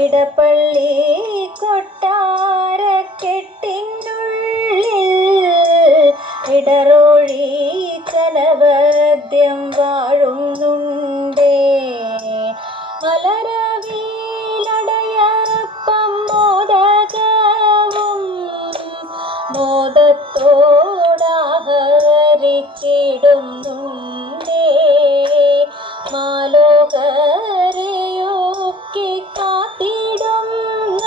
ഇടപ്പള്ളി കൊട്ടാരക്കെട്ടിനുള്ളിൽ ഇടറോഴി ചനവദ്യം വാഴുന്നുണ്ടേ. മലരവിലടയപ്പം മോദകവും മോദത്തോടാഹരിച്ചിടുന്നുണ്ടേ. മാലോകരെയൊക്കെ കാത്തിടുന്ന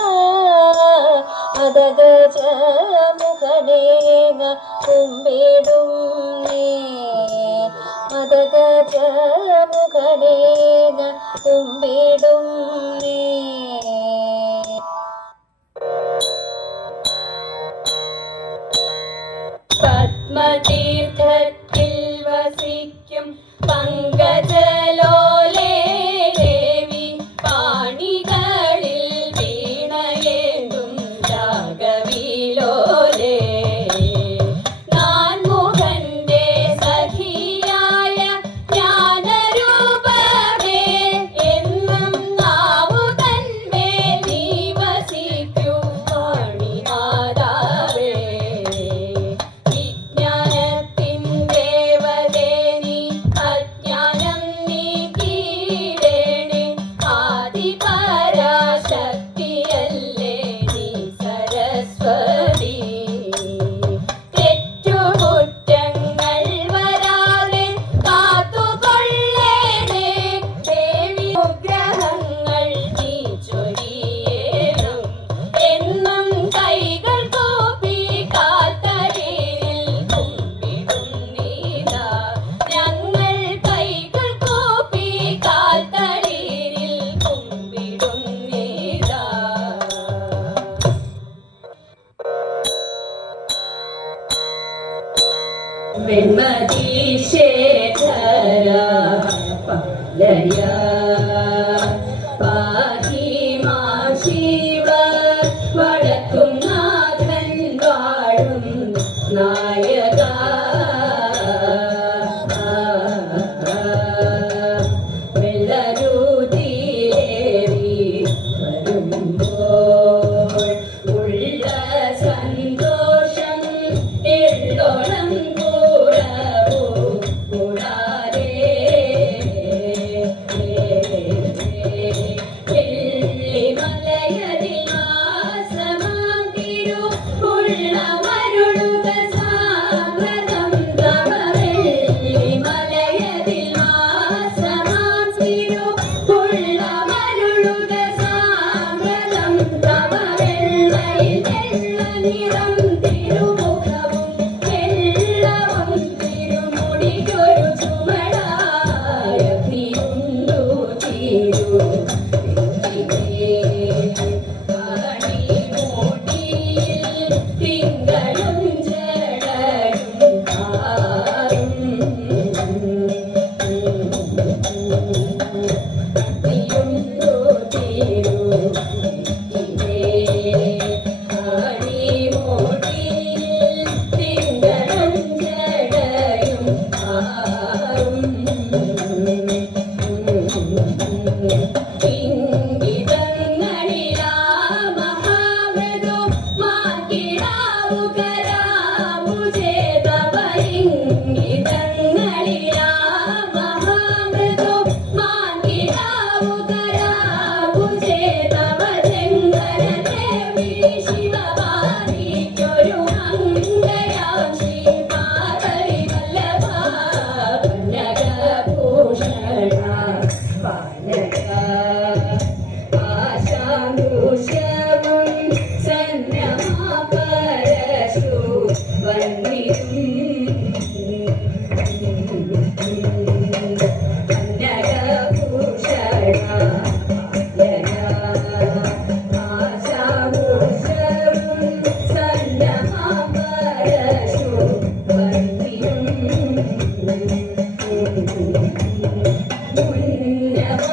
മദഗജമുഖനേന കുമ്പിടും നീ. മദഗജമുഖനേന കുമ്പിടും നീ. പത്മതീർത്ഥത്തിൽ വസിക്കും പങ്കജലോലേ ദേവി പാണികളിൽ വീണയേന്തും രാഗവിലോലേ. നാൻമുഖന്റെ സഖിയായ ജ്ഞാനരൂപമേ എന്നും നാവു തന്മേൽ നീ വസിക്കൂ പാണിമാതാവേ. വെൺമതീശേഖരാ പാലയാ പാഹി മാം ശിവ വടക്കുംനാഥൻ വാഴും നായകാ. വെള്ളരൂതിയേറി വരുമ്പോൾ ഉള്ള സന്തോഷം എള്ളോളം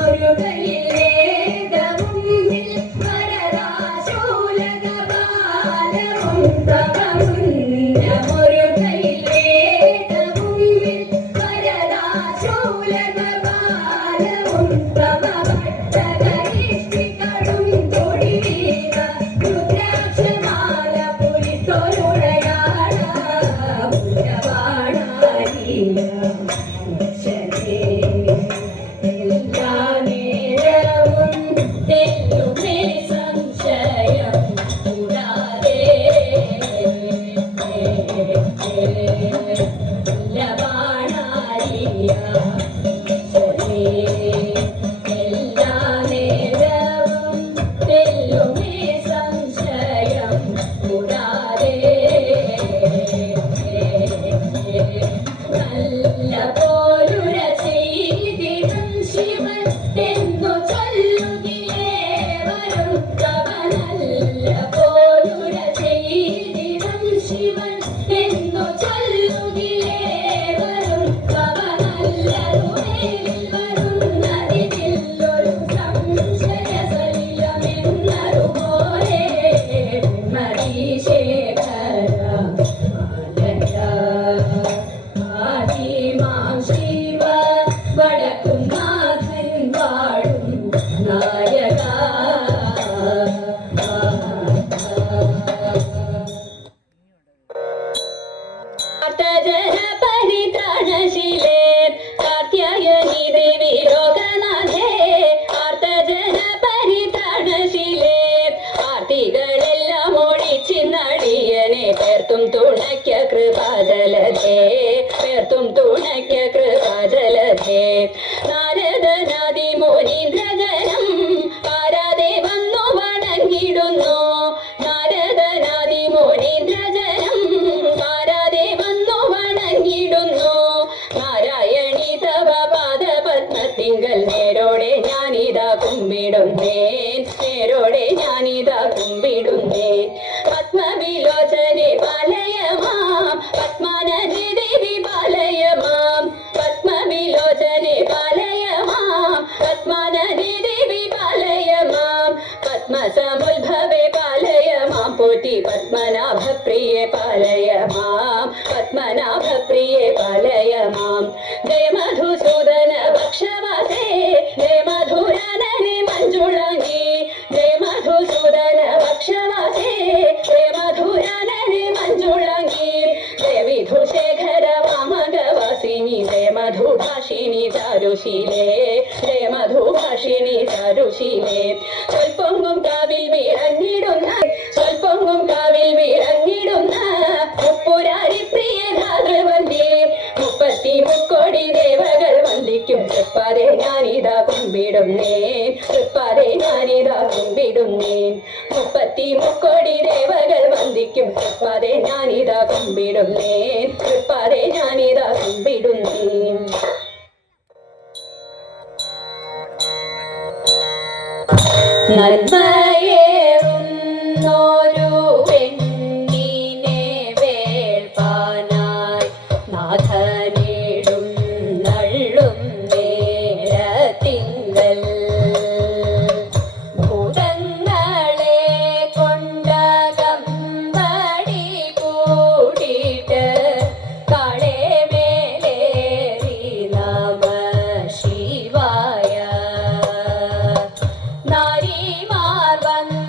ഒരു പേർത്തും തുണയ്ക്ക കൃപാജലധേ പേർത്തും തുണയ്ക്ക കൃപാജലധേ നാരദനാദി മുനീന്ദ്രജനം പാരാതെ വന്നു വണങ്ങിടുന്നു നാരദനാദി മുനീന്ദ്രജനം പാരാതെ വന്നു വണങ്ങിടുന്നു നാരായണി തവ പാദപത്മത്തിങ്കൽ നേരോടെ ഞാനിതാ കുമ്പിടുന്നേൻ നേരോടെ ഞാനിതാ കുമ്പിടുന്നേൻ പത്മവിലോചനെ പാലയമാം പത്മാനന്ദി ദേവി പാലയമാം പത്മവിലോചനെ പാലയമാം പത്മാനന്ദി ദേവി പാലയമാം പത്മസമുദ്ഭവേ പാലയമാം പോറ്റി പത്മനാഭപ്രിയെ പാലയമാം പത്മനാഭപ്രിയെ പാലയമാം ജയ മധുസൂദന ഭക്ഷവാസേ ജയ മധുരാനനെ മഞ്ജുളങ്ങി ജയ മധുസൂദന ഭക്ഷവാസേ ജയ മധുരാനനെ മഞ്ജുളങ്ങി ജയ വിധുശേഖര വാമകവാസിനി ജയ മധുഭാഷിണി ചാരുശീലേ ജയ മധുഭാഷിണി ചാരുശീലേ സ്വൽപ്പൊങ്ങും കാവിൽ വിളങ്ങിടുന്ന സ്വൽപ്പൊങ്ങും കാവിൽ വിളങ്ങിടുന്ന മുപ്പുരാരി പ്രിയ ധാതൃവന്യേ മുപ്പത്തി മുക്കോടി ദേവകൾ വന്ദിക്കും തൃപ്പാതെ ഞാനിതാ കുമ്പിടുന്നേൻ തൃപ്പാതെ ഞാനിതാ കുമ്പിടുന്നേൻ മുപ്പത്തി മുക്കോടി ദേവകൾ വന്ദിക്കും തൃപ്പാതെ ഞാനിതാ കുമ്പിടുന്നേൻ തൃപ്പാതെ ഞാനിതാ കുമ്പിടുന്നേൻ നന്മയേറുന്നൊരു പെണ്ണിനെ വേൾപ്പാനായി നാഥനേടും നള്ളും നേരത്തിങ്കൽ ഭൂതങ്ങളെ കൊണ്ടകമ്പടി കൂടിയിട്ട് കാളെ മേലേറി നമ ശിവായ നാരിമാർ വന്ന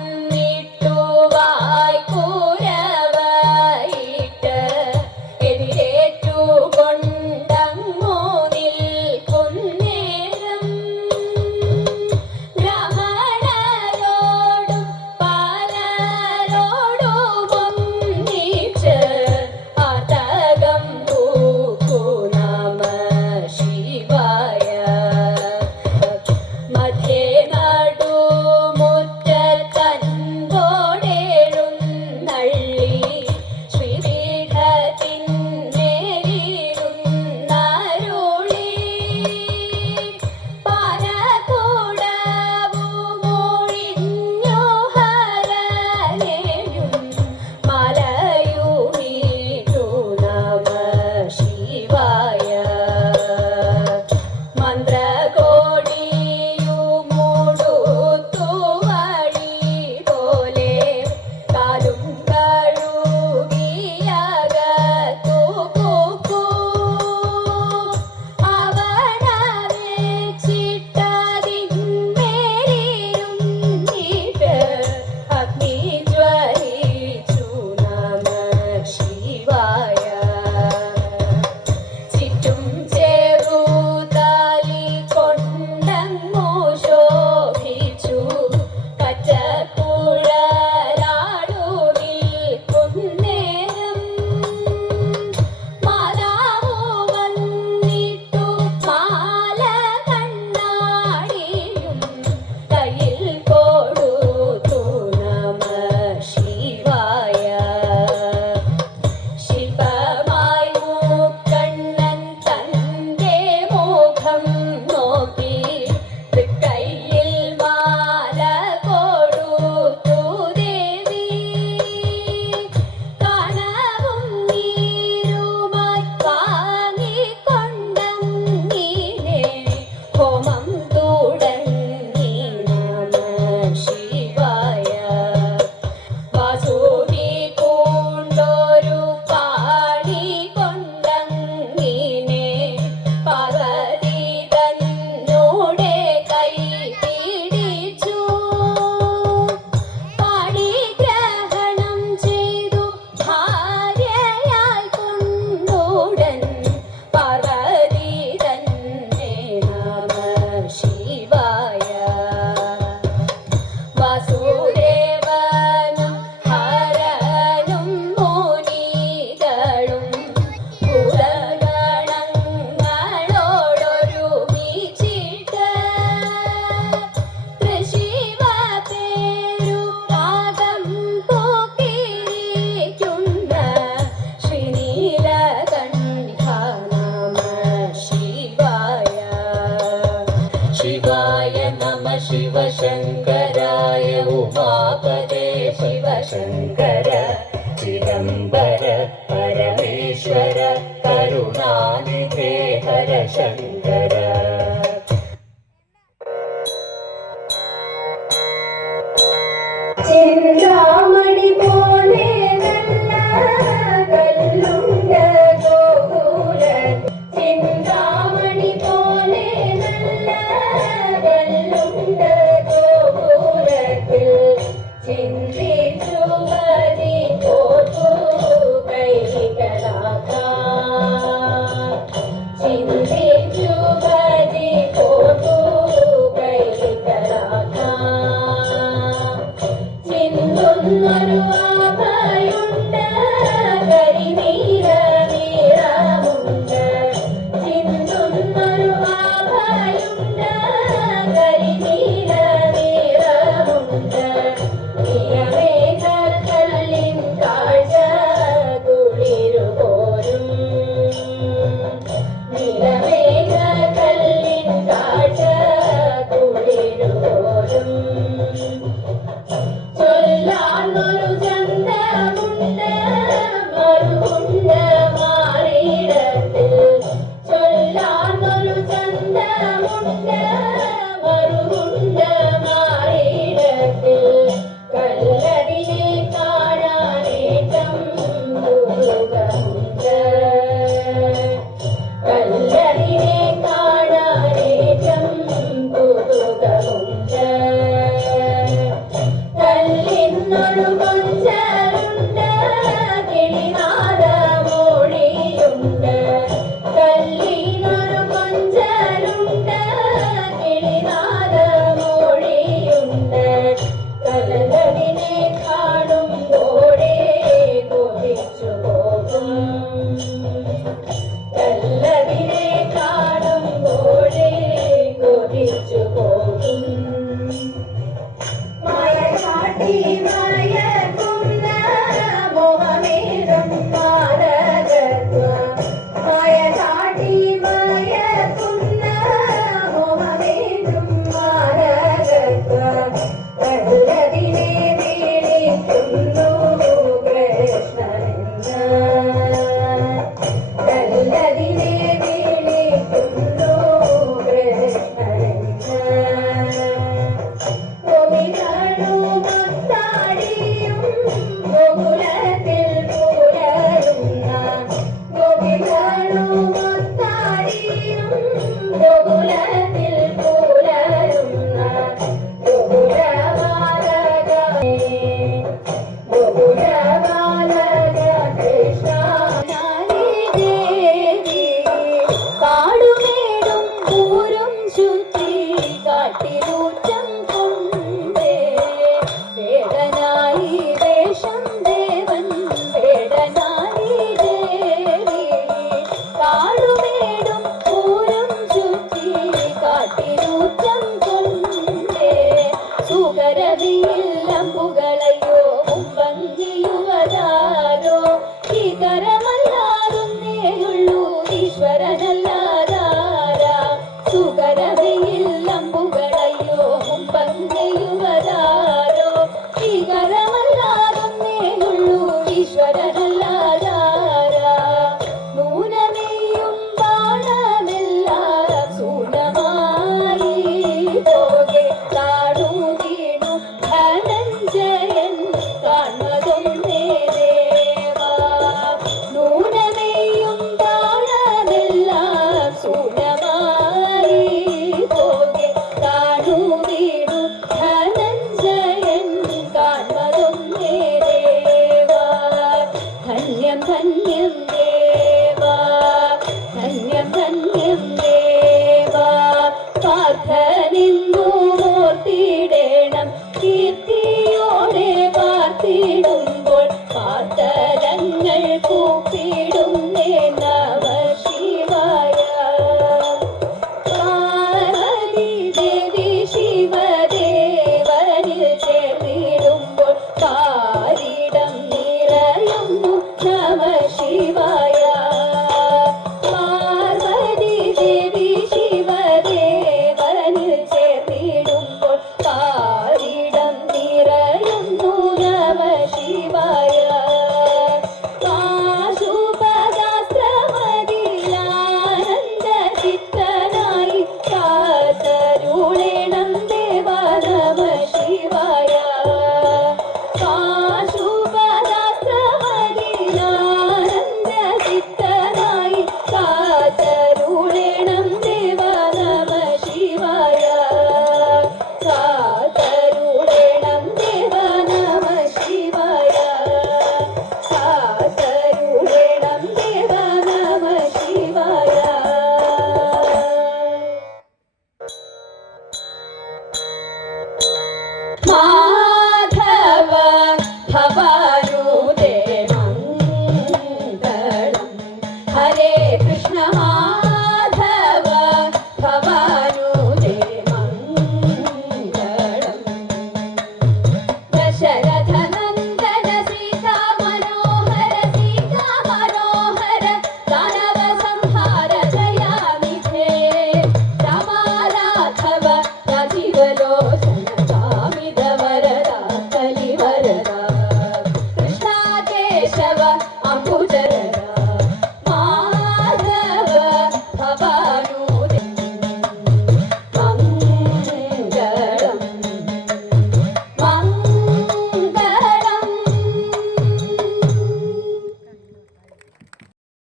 ശങ്കരായ ഉമാപദേ ശിവശങ്കര ചിദംബര പരമേശ്വര കരുണാനിധേ ഹര ശങ്കര. ചിന്താമണി പോലെ നല്ല കല്ലുണ്ട ഗോപുര, ചിന്താമണി പോലെ നല്ല കല്ലുണ്ട ഗോപുരത്തിൽ ചിന്തിച്ചു മതി പോത്തു കൈകളാക്കാം, ചിന്തിച്ചു മതി പോത്തു കൈകളാക്കാം. ചിന്തുന്നൊരു ആഭയുണ്ട് കരിനീല നിറമുണ്ട്, ചിന്തുന്നൊരു ആഭയുണ്ട് കരിനീല നിറമുണ്ട്. നിയമേഘക്കല്ലിൻ കാഴ്ച കുളിരുപോരും, നിലമേഘക്കല്ലിൻ കാഴ്ച കുളിരുപോരും. ചൊല്ലാനൊരു ചന്തമുണ്ട് മറുകുണ്ട് മാറിയിടത്തിൽ, ചൊല്ലാനൊരു ചന്തമുണ്ട് മറുകുണ്ട് മാറിയിടത്തിൽ. കല്ലതിനെ കാണാനേറ്റം ദുർഗമുണ്ട്, കല്ലതിനെ കാണാനേറ്റം ദുർഗമുണ്ട്. കല്ലിന്നൊരു കൊഞ്ചലുണ്ട് കിളിനാദമൊഴിയുണ്ട്, കല്ലിനൊരു കൊഞ്ചലുണ്ട് കിളിനാദമൊഴിയുണ്ട്. കലകതിനെ കാണുമ്പോഴേ കൊതിച്ചു പോകും, കല്ലതിനെ കാണുമ്പോഴേ കൊതിച്ചു പോകും. മയക്കാട്ടി മയക്കുന്ന മോഹമേകം മാരകത്വം, മയക്കാട്ടി മയക്കുന്ന മോഹമേകം മാരകത്വം. കല്ലതിനെ വിളിക്കുന്നു കൃഷ്ണനെന്ന്, കല്ലതിനെ വിളിക്കുന്നു കൃഷ്ണനെന്ന്. ഗോപികളുമൊത്താടിയും ഗോകുലത്തിൽ പുലരുന്ന, ഗോപികളുമൊത്താടിയും ഗോകുലത്തിൽ പുലരുന്ന ഗോകുലബാലകനേ, ഗോകുലബാലക കൃഷ്ണ. ദേവി കാടുമേടും ഊരും ചുറ്റി കാട്ടിലൂറ്റം കൊണ്ടേ വേടനായി വേഷം ദേവൻ, വേടനായി ദേവി കാടുമേടും ഊരും ചുറ്റി കാട്ടിലൂറ്റം കൊണ്ടേ. സുകരവിയിൽ അമ്പുകളയോ മുമ്പങ്കിയുവതാരോ, ഈ കരമല്ലാതൊന്നേയുള്ളൂ ഈശ്വരനല്ലാതാരാ. സുകരവിയിൽ അമ്പുകളയോ മുമ്പങ്കിയുവതാരോ, ഈ കരമല്ലാതൊന്നേയുള്ളൂ ഈശ്വരനല്ലാതാരാ. നൂനമേയും ബാണമെല്ലാം സൂനമായി പോകെ താണു വീണു ധനഞ്ജയൻ കാൺമതൊന്നേ ദേവാ. നൂനമേയും ബാണമെല്ലാം സൂനമായി പോകെ താണു വീണു ധനഞ്ജയൻ കാൺമതൊന്നേ ദേവാ. ധന്യം ധന്യം ദേവാ, ധന്യം ധന്യം ദേവാ. പാർത്ഥനെന്നു ഓർത്തിടേണം, കീർത്തിയോടെ പാർത്തിട